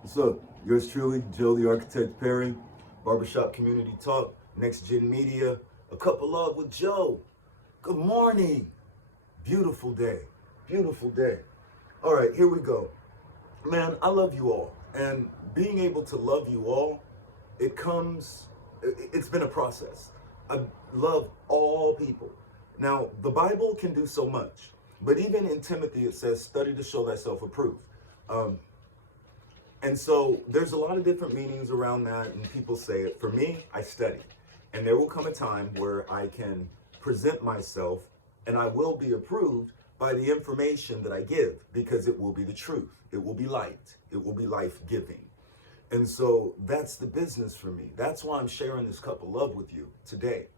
What's up? Yours truly, Joe the Architect Perry, Barbershop Community Talk, Next Gen Media, A Cup of Love with Joe. Good morning. Beautiful day. Beautiful day. All right, here we go. Man, I love you all. And being able to love you all, it's been a process. I love all people. Now, the Bible can do so much, but even in Timothy, it says, study to show thyself approved. Um, And so there's a lot of different meanings around that, and people say it. For me, I study. And there will come a time where I can present myself and I will be approved by the information that I give, because it will be the truth. It will be light. It will be life-giving. And so that's the business for me. That's why I'm sharing this cup of love with you today.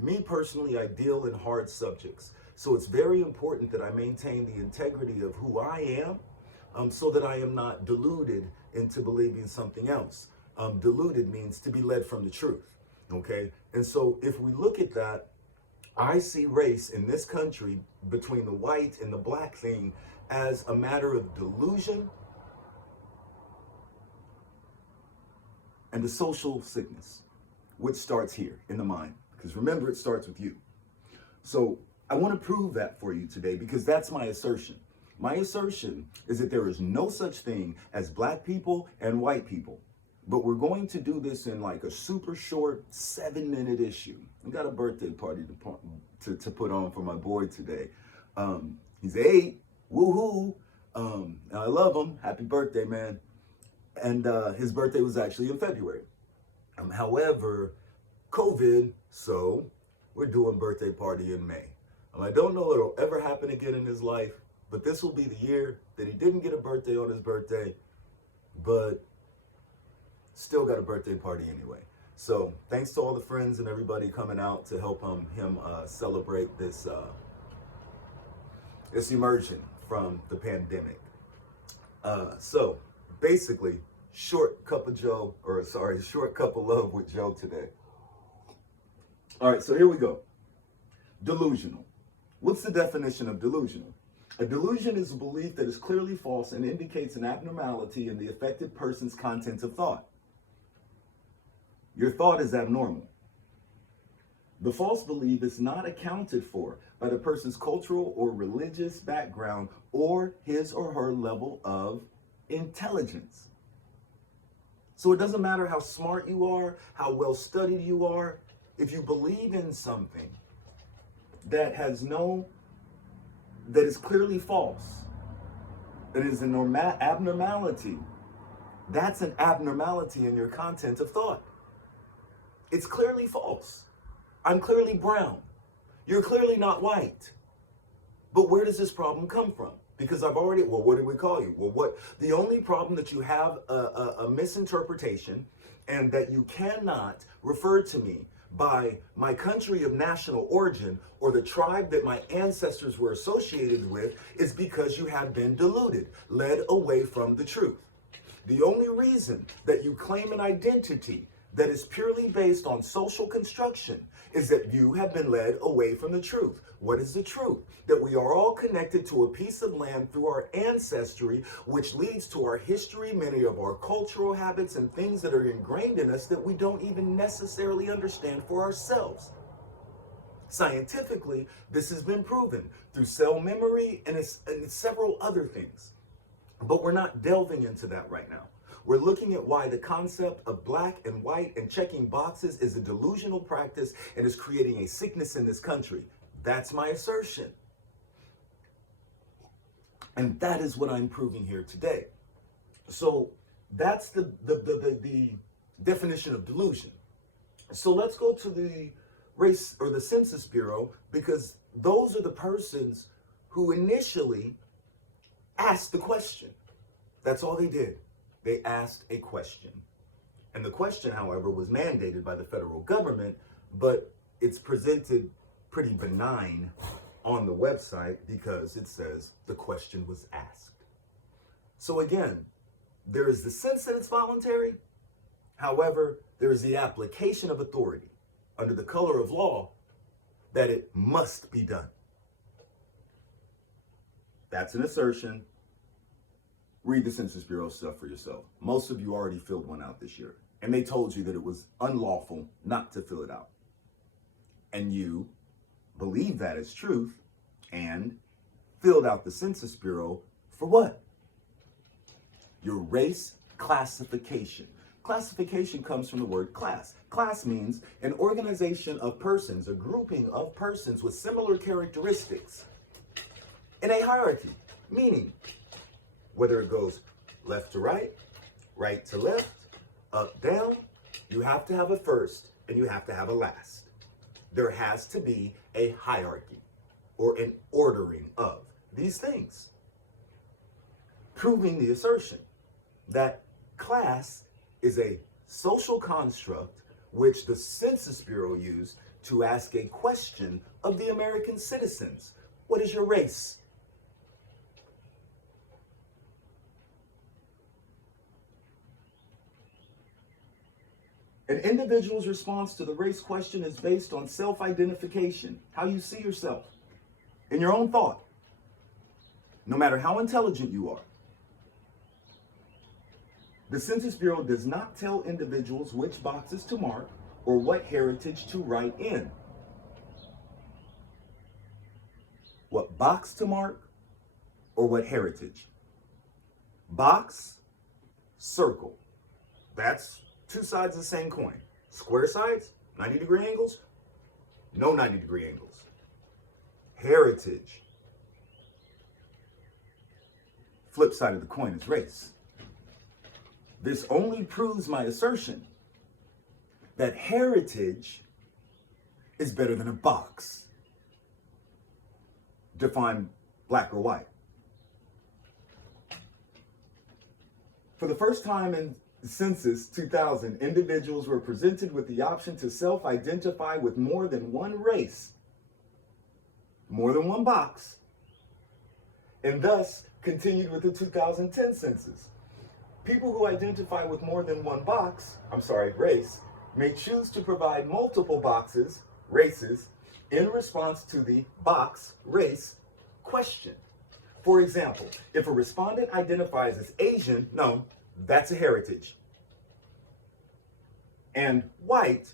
Me personally, I deal in hard subjects. So it's very important that I maintain the integrity of who I am, so that I am not deluded into believing something else. Deluded means to be led from the truth, okay? And so if we look at that, I see race in this country between the white and the black thing as a matter of delusion and a social sickness, which starts here in the mind. Because remember, it starts with you. So I want to prove that for you today, because that's my assertion. My assertion is that there is no such thing as black people and white people. But we're going to do this in like a super short 7-minute issue. I got a birthday party to put on for my boy today. He's 8, woohoo. And I love him. Happy birthday, man. And his birthday was actually in February. However, COVID, so we're doing birthday party in May. I don't know if it'll ever happen again in his life, but this will be the year that he didn't get a birthday on his birthday, but still got a birthday party anyway. So thanks to all the friends and everybody coming out to help him celebrate this emerging from the pandemic. So basically, short cup of love with Joe today. All right, so here we go. Delusional. What's the definition of delusional? A delusion is a belief that is clearly false and indicates an abnormality in the affected person's content of thought. Your thought is abnormal. The false belief is not accounted for by the person's cultural or religious background or his or her level of intelligence. So it doesn't matter how smart you are, how well studied you are, if you believe in something that is clearly false, that is an abnormality, that's an abnormality in your content of thought. It's clearly false. I'm clearly brown. You're clearly not white. But where does this problem come from? Because what did we call you? The only problem that you have a misinterpretation, and that you cannot refer to me by my country of national origin or the tribe that my ancestors were associated with, is because you have been deluded, led away from the truth. The only reason that you claim an identity that is purely based on social construction is that you have been led away from the truth. What is the truth? That we are all connected to a piece of land through our ancestry, which leads to our history, many of our cultural habits and things that are ingrained in us that we don't even necessarily understand for ourselves. Scientifically, this has been proven through cell memory and several other things. But we're not delving into that right now. We're looking at why the concept of black and white and checking boxes is a delusional practice and is creating a sickness in this country. That's my assertion. And that is what I'm proving here today. So that's the definition of delusion. So let's go to the race or the Census Bureau, because those are the persons who initially asked the question. That's all they did. They asked a question. And the question, however, was mandated by the federal government, but it's presented pretty benign on the website because it says the question was asked. So again, there is the sense that it's voluntary. However, there is the application of authority under the color of law that it must be done. That's an assertion. Read the Census Bureau stuff for yourself. Most of you already filled one out this year, and they told you that it was unlawful not to fill it out. And you believe that is truth and filled out the Census Bureau for what? Your race classification. Classification comes from the word class. Class means an organization of persons, a grouping of persons with similar characteristics in a hierarchy, meaning whether it goes left to right, right to left, up, down, you have to have a first and you have to have a last. There has to be a hierarchy or an ordering of these things, proving the assertion that class is a social construct which the Census Bureau used to ask a question of the American citizens. What is your race? An individual's response to the race question is based on self-identification, how you see yourself, in your own thought, no matter how intelligent you are. The Census Bureau does not tell individuals which boxes to mark or what heritage to write in. What box to mark or what heritage? Box, circle. That's two sides of the same coin. Square sides, 90-degree angles, no 90-degree angles. Heritage. Flip side of the coin is race. This only proves my assertion that heritage is better than a box. Define black or white. For the first time in Census 2000, individuals were presented with the option to self-identify with more than one race, more than one box, and thus continued with the 2010 census. People who identify with more than one race, may choose to provide multiple boxes, races, in response to the box race question. For example, if a respondent identifies as Asian, no, that's a heritage. And white,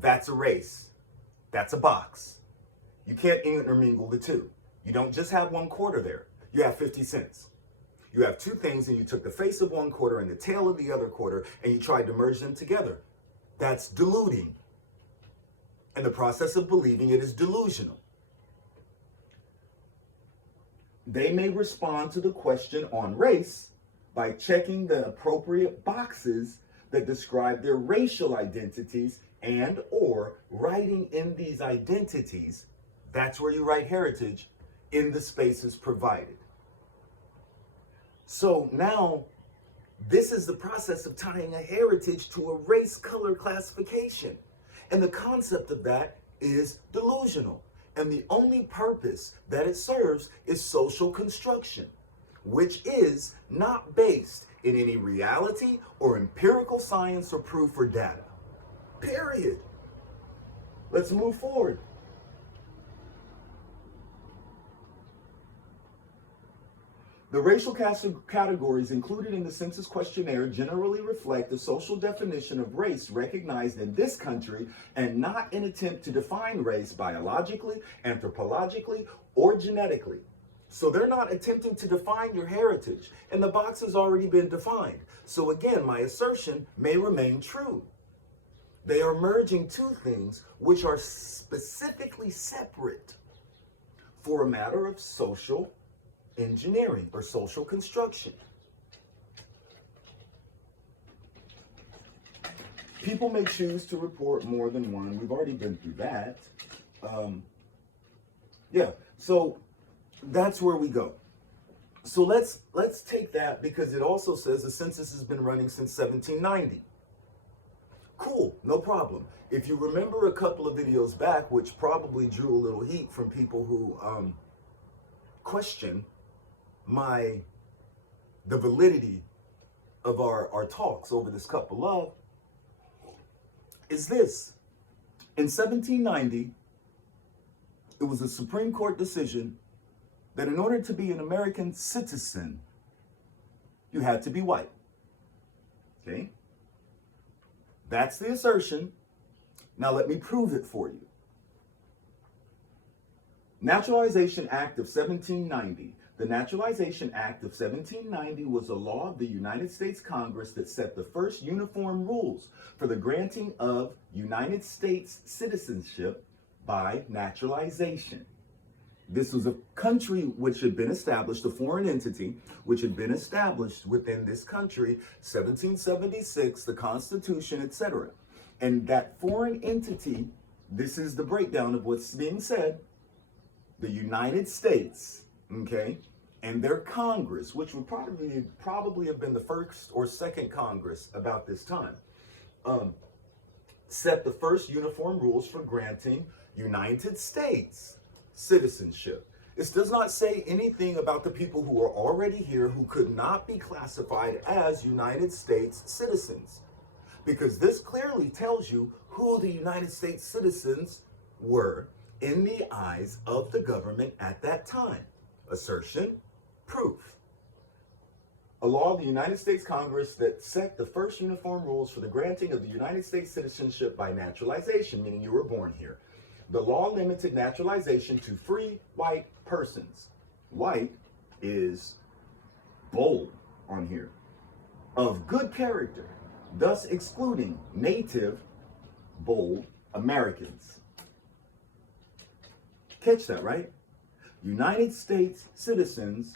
that's a race. That's a box. You can't intermingle the two. You don't just have one quarter there. You have 50 cents. You have two things and you took the face of one quarter and the tail of the other quarter and you tried to merge them together. That's deluding. And the process of believing it is delusional. They may respond to the question on race by checking the appropriate boxes that describe their racial identities and or writing in these identities, that's where you write heritage, in the spaces provided. So now, this is the process of tying a heritage to a race color classification. And the concept of that is delusional. And the only purpose that it serves is social construction, which is not based in any reality or empirical science or proof or data. Period. Let's move forward. The racial categories included in the census questionnaire generally reflect the social definition of race recognized in this country and not an attempt to define race biologically, anthropologically, or genetically. So they're not attempting to define your heritage, and the box has already been defined. So again, my assertion may remain true. They are merging two things which are specifically separate for a matter of social engineering or social construction. People may choose to report more than one. We've already been through that. So that's where we go. So let's take that, because it also says the census has been running since 1790. Cool, no problem. If you remember a couple of videos back, which probably drew a little heat from people who question the validity of our talks over this cup of love, is this. In 1790, it was a Supreme Court decision that in order to be an American citizen, you had to be white. Okay? That's the assertion. Now let me prove it for you. Naturalization Act of 1790. The Naturalization Act of 1790 was a law of the United States Congress that set the first uniform rules for the granting of United States citizenship by naturalization. This was a country which had been established, a foreign entity which had been established within this country, 1776, the Constitution, etc. And that foreign entity, this is the breakdown of what's being said, the United States, okay, and their Congress, which would probably have been the first or second Congress about this time, set the first uniform rules for granting United States citizenship. This does not say anything about the people who are already here who could not be classified as United States citizens, because this clearly tells you who the United States citizens were in the eyes of the government at that time. Assertion, proof. A law of the United States Congress that set the first uniform rules for the granting of the United States citizenship by naturalization, meaning you were born here. The law limited naturalization to free white persons. White is bold on here. Of good character, thus excluding native, bold Americans. Catch that, right? United States citizens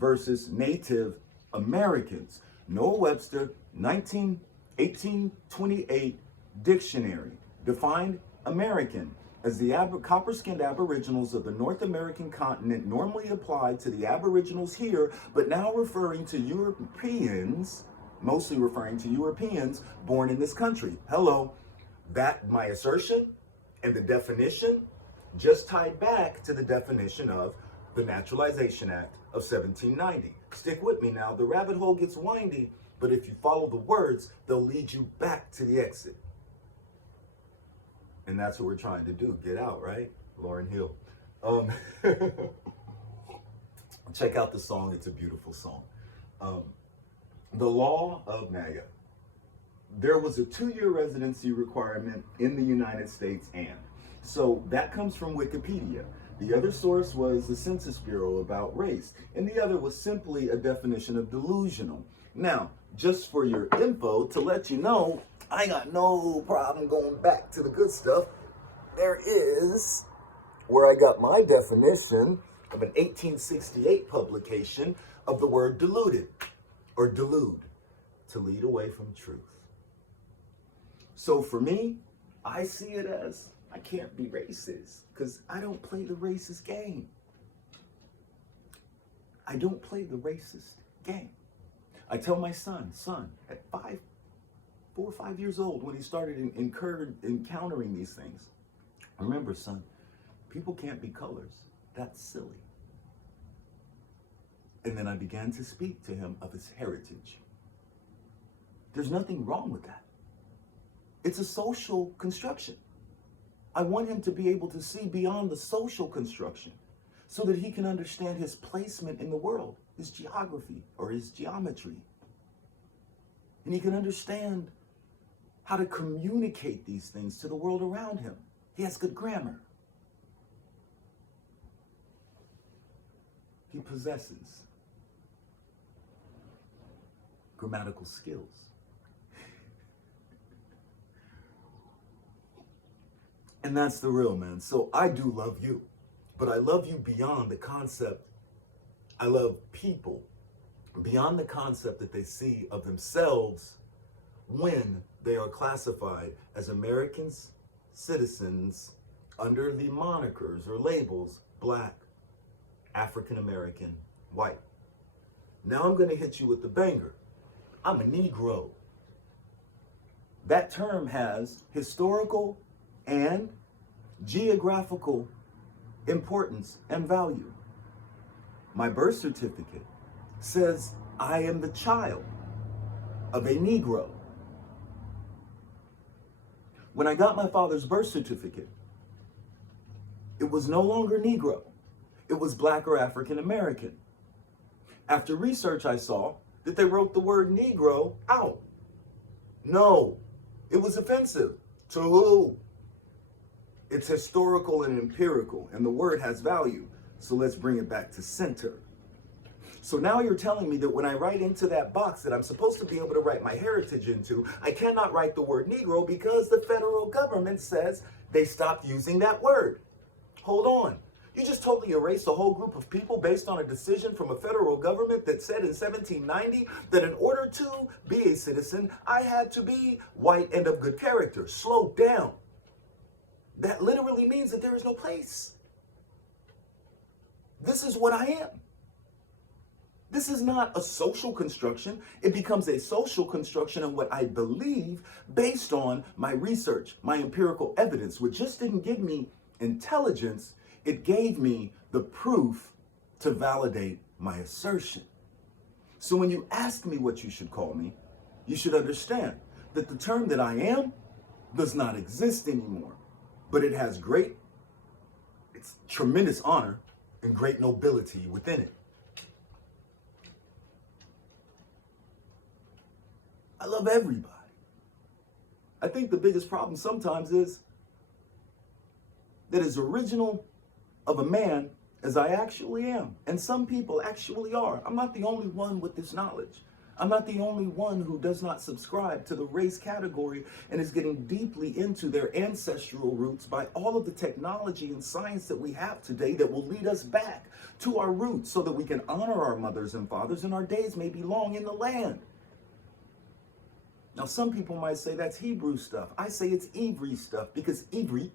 versus Native Americans. Noah Webster, 1828 dictionary defined American as the copper-skinned aboriginals of the North American continent, normally applied to the aboriginals here, but now referring to Europeans, mostly referring to Europeans born in this country. Hello, that my assertion and the definition just tied back to the definition of the Naturalization Act of 1790. Stick with me now. The rabbit hole gets windy, but if you follow the words, they'll lead you back to the exit. And that's what we're trying to do. Get out, right? Lauryn Hill. Check out the song. It's a beautiful song. The law of MAGA. There was a 2-year residency requirement in the United States, and so that comes from Wikipedia. The other source was the Census Bureau about race, and the other was simply a definition of delusional. Now, just for your info, to let you know, I got no problem going back to the good stuff. There is where I got my definition of an 1868 publication of the word deluded, or delude, to lead away from truth. So for me, I see it as I can't be racist because I don't play the racist game. I don't play the racist game. I tell my son, at 4 or 5 years old, when he started encountering these things, remember, son, people can't be colors. That's silly. And then I began to speak to him of his heritage. There's nothing wrong with that. It's a social construction. I want him to be able to see beyond the social construction so that he can understand his placement in the world, his geography or his geometry. And he can understand how to communicate these things to the world around him. He has good grammar. He possesses grammatical skills. And that's the real, man. So I do love you, but I love you beyond the concept. I love people beyond the concept that they see of themselves when they are classified as Americans, citizens, under the monikers or labels, Black, African American, white. Now I'm going to hit you with the banger. I'm a Negro. That term has historical and geographical importance and value. My birth certificate says I am the child of a Negro. When I got my father's birth certificate, it was no longer Negro. It was Black or African American. After research, I saw that they wrote the word Negro out. No, it was offensive. To who? It's historical and empirical, and the word has value. So let's bring it back to center. So now you're telling me that when I write into that box that I'm supposed to be able to write my heritage into, I cannot write the word Negro because the federal government says they stopped using that word. Hold on. You just totally erased a whole group of people based on a decision from a federal government that said in 1790 that in order to be a citizen, I had to be white and of good character. Slow down. That literally means that there is no place. This is what I am. This is not a social construction. It becomes a social construction in what I believe based on my research, my empirical evidence, which just didn't give me intelligence. It gave me the proof to validate my assertion. So when you ask me what you should call me, you should understand that the term that I am does not exist anymore, but it has it's tremendous honor and great nobility within it. I love everybody. I think the biggest problem sometimes is that as original of a man as I actually am, and some people actually are. I'm not the only one with this knowledge. I'm not the only one who does not subscribe to the race category and is getting deeply into their ancestral roots by all of the technology and science that we have today that will lead us back to our roots so that we can honor our mothers and fathers and our days may be long in the land. Now, some people might say that's Hebrew stuff. I say it's Ivri stuff because Ivri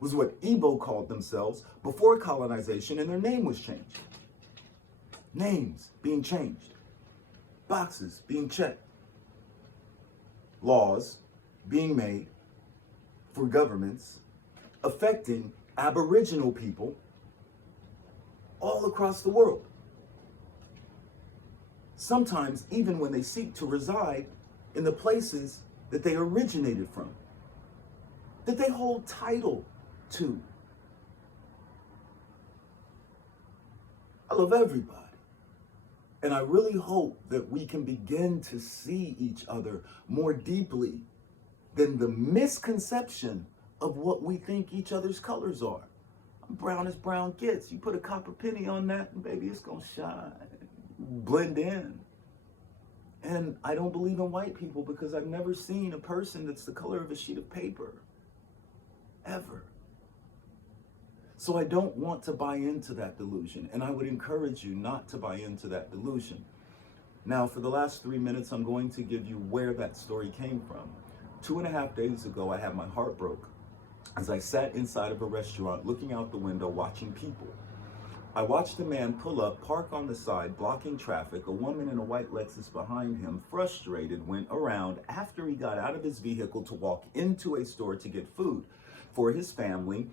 was what Igbo called themselves before colonization and their name was changed. Names being changed. Boxes being checked. Laws being made for governments affecting Aboriginal people all across the world. Sometimes even when they seek to reside in the places that they originated from, that they hold title to. I love everybody. And I really hope that we can begin to see each other more deeply than the misconception of what we think each other's colors are. I'm brown as brown gets. You put a copper penny on that, and baby, it's gonna shine, blend in. And I don't believe in white people because I've never seen a person that's the color of a sheet of paper, ever. So I don't want to buy into that delusion, and I would encourage you not to buy into that delusion. Now, for the last 3 minutes, I'm going to give you where that story came from. 2.5 days ago, I had my heart broke as I sat inside of a restaurant looking out the window watching people. I watched a man pull up, park on the side, blocking traffic. A woman in a white Lexus behind him, frustrated, went around after he got out of his vehicle to walk into a store to get food for his family.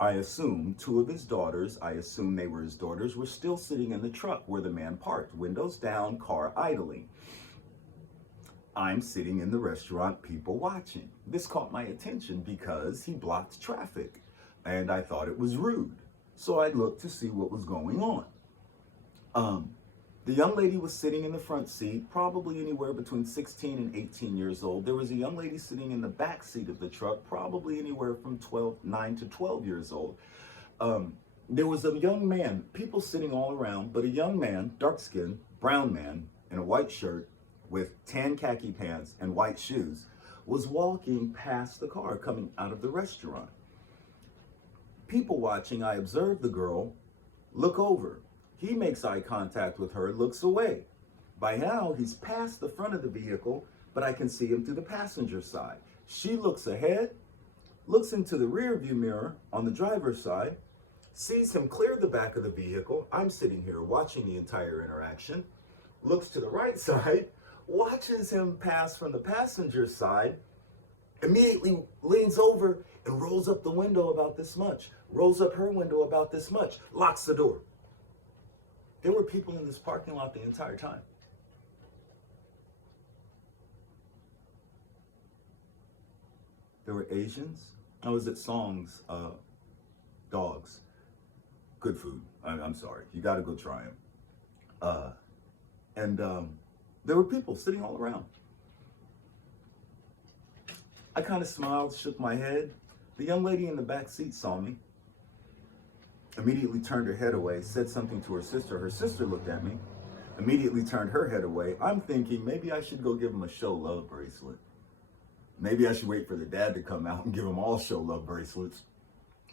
I assume 2 of his daughters, I assume they were his daughters, were still sitting in the truck where the man parked, windows down, car idling. I'm sitting in the restaurant, people watching. This caught my attention because he blocked traffic, and I thought it was rude. So I looked to see what was going on. The young lady was sitting in the front seat, probably anywhere between 16 and 18 years old. There was a young lady sitting in the back seat of the truck, probably anywhere from 9 to 12 years old. There was a young man, people sitting all around, but a young man, dark-skinned, brown man, in a white shirt with tan khaki pants and white shoes, was walking past the car coming out of the restaurant. People watching, I observed the girl look over. He makes eye contact with her, looks away. By now, he's past the front of the vehicle, but I can see him through the passenger side. She looks ahead, looks into the rear view mirror on the driver's side, sees him clear the back of the vehicle. I'm sitting here watching the entire interaction, looks to the right side, watches him pass from the passenger side, immediately leans over and rolls up the window about this much, rolls up her window about this much, locks the door. There were people in this parking lot the entire time. There were Asians. I was at Song's Dogs. Good food. I'm sorry. You got to go try them. And there were people sitting all around. I kind of smiled, shook my head. The young lady in the back seat saw me, immediately turned her head away, said something to her sister. Her sister looked at me, immediately turned her head away. I'm thinking maybe I should go give them a show love bracelet. Maybe I should wait for the dad to come out and give them all show love bracelets.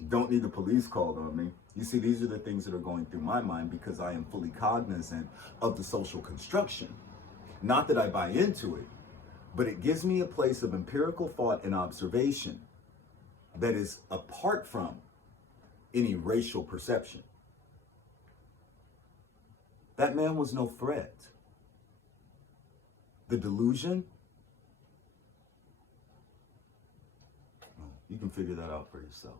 Don't need the police called on me. You see, these are the things that are going through my mind because I am fully cognizant of the social construction. Not that I buy into it, but it gives me a place of empirical thought and observation that is apart from any racial perception. That man was no threat. The delusion, well, you can figure that out for yourself.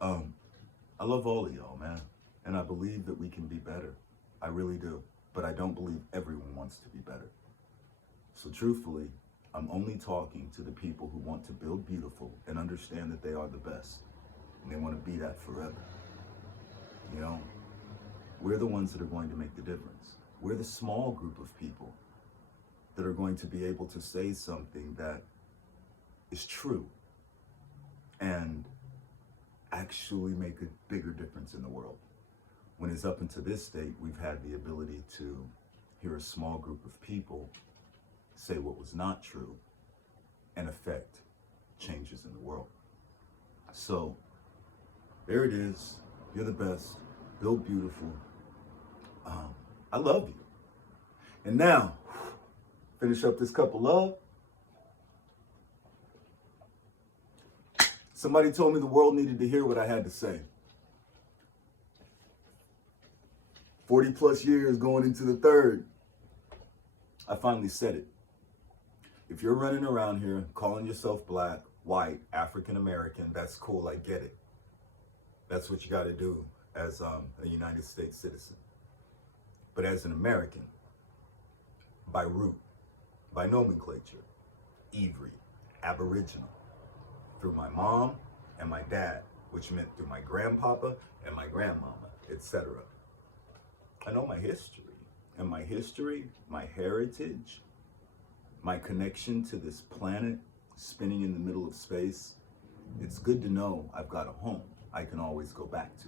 I love all of y'all, man, and I believe that we can be better. I really do, but I don't believe everyone wants to be better. So truthfully, I'm only talking to the people who want to build beautiful and understand that they are the best, and they want to be that forever. You know, we're the ones that are going to make the difference. We're the small group of people that are going to be able to say something that is true and actually make a bigger difference in the world. When it's up until this state, we've had the ability to hear a small group of people say what was not true and affect changes in the world. So there it is. You're the best. Build beautiful. I love you. And now, finish up this cup of love. Somebody told me the world needed to hear what I had to say. 40 plus years going into the third. I finally said it. If you're running around here calling yourself black, white, African American, that's cool, I get it. That's what you got to do as a United States citizen. But as an American, by root, by nomenclature, Ivory, Aboriginal, through my mom and my dad, which meant through my grandpapa and my grandmama, etc. I know my history, and my history, my heritage, my connection to this planet spinning in the middle of space. It's good to know I've got a home I can always go back to.